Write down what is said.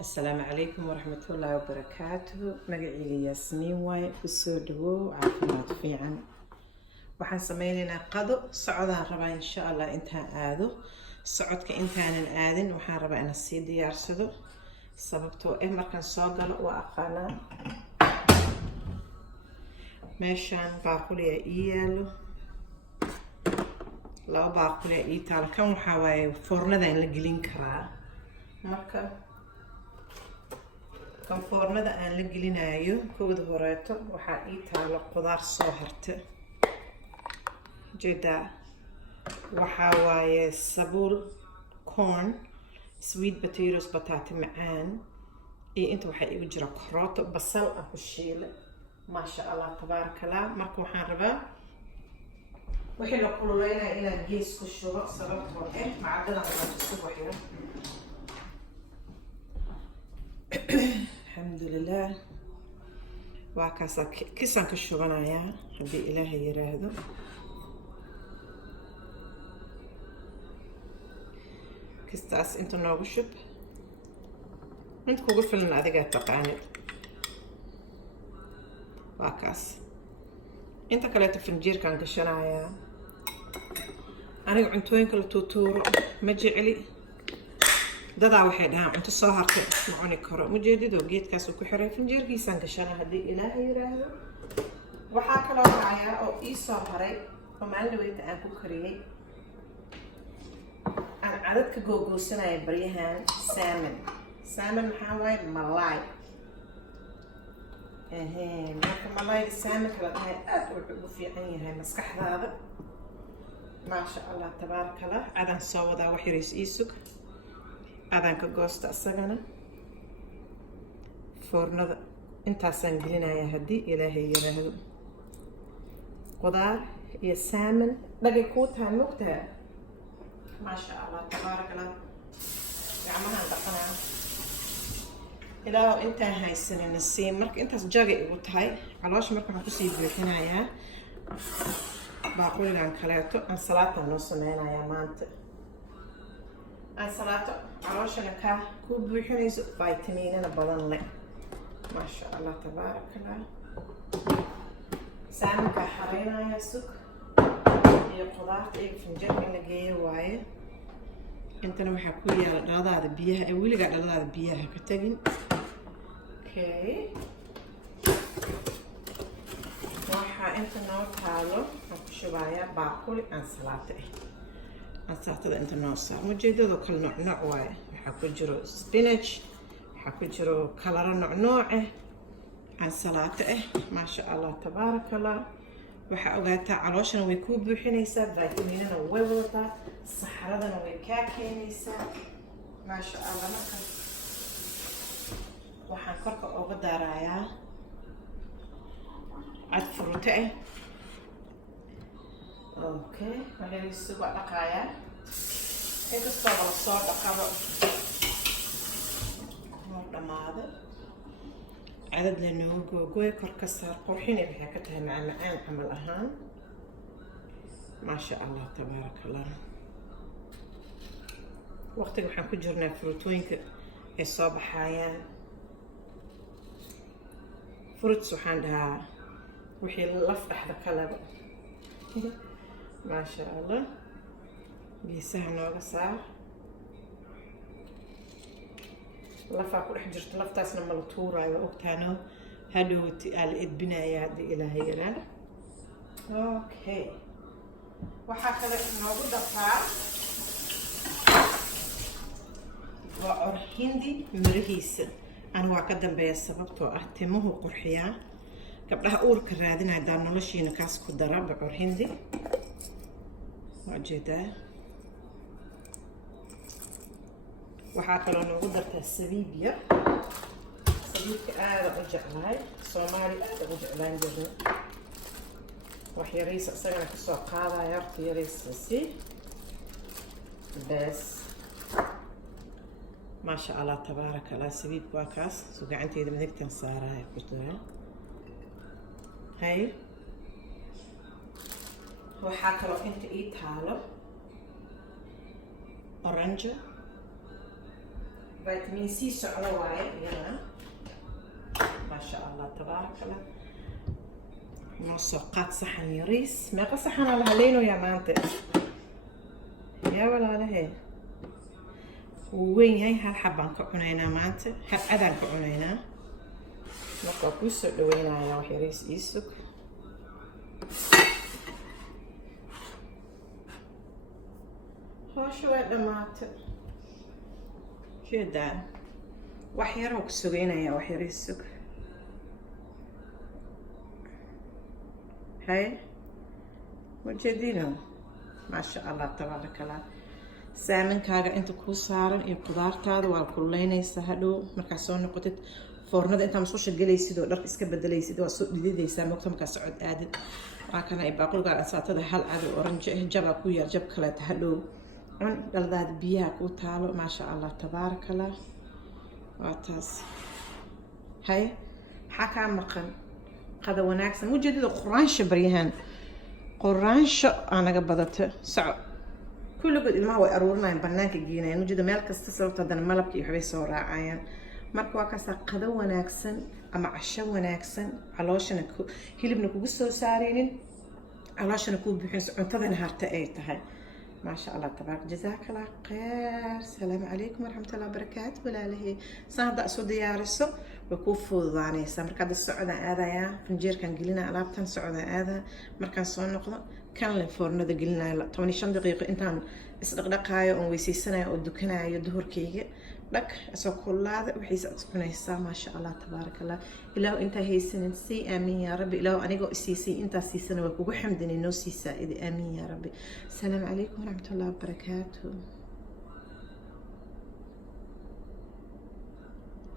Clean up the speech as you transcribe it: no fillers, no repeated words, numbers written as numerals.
السلام عليكم ورحمة الله وبركاته. مقعي ياسمين واي كسو دبو عافمات فيعن waxaan sameynaynaa qado socodaan rabaa insha Allah intaan aado socodka intaanan aadin waxaan rabaa inaan sii diyaarsado sababtoo markaan soo galo waa aqaanaa meeshaan baaquli ii yaalo laba baaquli ii taal kan waxaa waaye foornadaan la gelin karaa marka kan foornada aan la gelinayo kowda horeeto waxaa ii taalo qudaar soo harta jeda waxaa waaye sabuul corn sweet potatoes bataati macaan iyo inta waxaa igu jira karooto basal aan ku shiilay maasha Allah tabaarakallah marka waxaan rabaa wixii la kululeynaya inaan gees ku shubo sababtoo macdada aan isku waxyo alxamdulilah waa kaasa kisaan ka shubanayaa haddii ilaahay yiraahdo kistaas inta noogu shub inta kugu filan adigaa taqaanid waa kaas inta kaleeto finjeerkaan gashanayaa aniga cuntooyinka la tuutuuro ma jeceli dadaa waxay dhahaan cunto soo hartay ma cuni karo mujeedidoo geedkaas ku xiray finjeerkiisaan gashanaa haddii ilaahay yiraahdo waxaa kaloo hayaa oo ii soo haray oo maalin dhaweynta aan ku kariyey aan cadad ka googoosanaya baryahan salmon maxaa waaye malaay marka malaayga salmonka la dhahay aad wuxuu ugu fiican yahay maskaxdaada maasha Allah tabaarakallah adaan soo wadaa wax yariis ii sug adaan ka goosta asagana foornada intaasaan gelinayaa haddii ilaahay yiraahdo qudaar iyo salmon dhagay kuu tahay mugtaa maasha Allah tabaarakallah gacmahaan dhaqanaa ilaa intaan haysanin nasiin marka intaas jaga igu tahay caloosha marka waxaan kusii buuxinayaa baaquligan kaleeto ansalaataan noo sameynayaa maanta ansalaato calooshana kaa kuu buuxinayso faytamiinana badan leh maasha Allah tabaarakallah salmonkaa xareynayaa sug iyo qudaarta iyo finjeerka in la geeyo waaye intana waxaa ku yaala dhaladaada biyaha ee weligaa dhaladaada biyaha ka tagin okay waxaa inta noo taalo waxaan ku shubayaa baaquli ansalaato ansalaatada inta noo saar mujeedadoo kale nooc waaye waxaa ku jiro spinach waxaa ku jiro kalaro nooc ansalaato maasha Allah tabaarakallah waxaa ogaataa calooshana way kuu buuxinaysaa vitamiinana way wadataa saxaradana way kaa keenaysaa maasha Allah marka waxaan korka uga daarayaa cad furuto okay waxay isugu dhaqayaa inkastoo la soo dhaqado ma dhamaado cadad la noogu googooy kor ka saar qurxin waxay ka tahay macaan camal ahaan maasha Allah tabaarakallah waqtiga waxaan ku jirnaa fruitooyinka ay soo baxayaan fruits waxaan dhahaa wixii laf dhexda ka laba maasha Allah geesaha nooga saar lafaa ku dhex jirto laftaasna ma la tuuraayo ogtaano hadhowti aa la edbinaya haddii ilaahay yaraa okay waxaa kale noogu dartaa waa orhindi mirihiisa ana waa ka dambeeya sababtoo ah timuhu qurxiyaa gabdhaha uurka raadinaya daa noloshiina kaas ku dara bacor hindi waa jeedaa waxaa kaloo noogu dartaa sabiib yar sabiibka aada u jeclahay soomaali aada u jeclaan jirna wax yariisa isagana kasoo qaadaya horta yariisasi bes maasha Allah tabaarakallah sabiibka waa kaas soo gacanteeda midigtan saaraya ku jira hay waxaa kaloo inta ii taalo orange فيتامين سي سعره وايد يلا ما شاء الله تبارك الله. نص قات صحن يريس ما قصحن على هلينو يا مانتي يا ولا هي وين هاي هالحبان كعنينا مانتي هاد أدان كعنينا نقطة كوسو لوينا يا وحيريس يسوك شوي دمات كده وحيرة وكسوينا يا وحيريسك هاي وجدينهم ما شاء الله تبارك الله. سامن كاغا انت كو سارن iyo qudaartaada waa kululeynaysa hadhow markaa soo noqotid foornada inta mas'uusha galaysid oo dhar iska bedelaysid waa soo dhididaysaa moogta markaa socod aadid waa kana ay baaqulga ansaatada hal aad orange jaba ku yar jab kale hadhow dhaldaad biyaha ku taalo ma sha Allah tabaaraka Allah waa taas. hay xaka maqan qada wanaagsan mujeedada quraansha baryahan quraansha anaga badata sac kullu god ilmaha way aruurinayaan banaanka geenayaan mujeeda meel kasta sababta hadan malabka iyo waxbay soo raacayaan marka waa kaasa qada wanaagsan ama casho wanaagsan calooshana hilibna kugu soo saareenin calooshana ku buuxin cuntadana harta ay tahay. ما شاء الله تبارك جزاك الله خير. السلام عليكم ورحمة الله وبركاته. ولا له صعد أسود يارسو وكوفو ضاني مركز السعودة هذا يا فنجير كان قلنا ألابتن السعودة هذا مركز صون نقطة كان الفرن ده قلنا 8 دقيقة انت اسرق دقايق ويسي سنة ودكنا يدهور كيجي لك أسوأ كل هذا وحيس أسكنه ما شاء الله تبارك الله. إلهو أنت هي سنة سي آمين يا ربي. إلهو أنا جو سي أنت سي سنة وكوب حمدني نو سي سائد آمين يا ربي. السلام عليكم ورحمة الله وبركاته.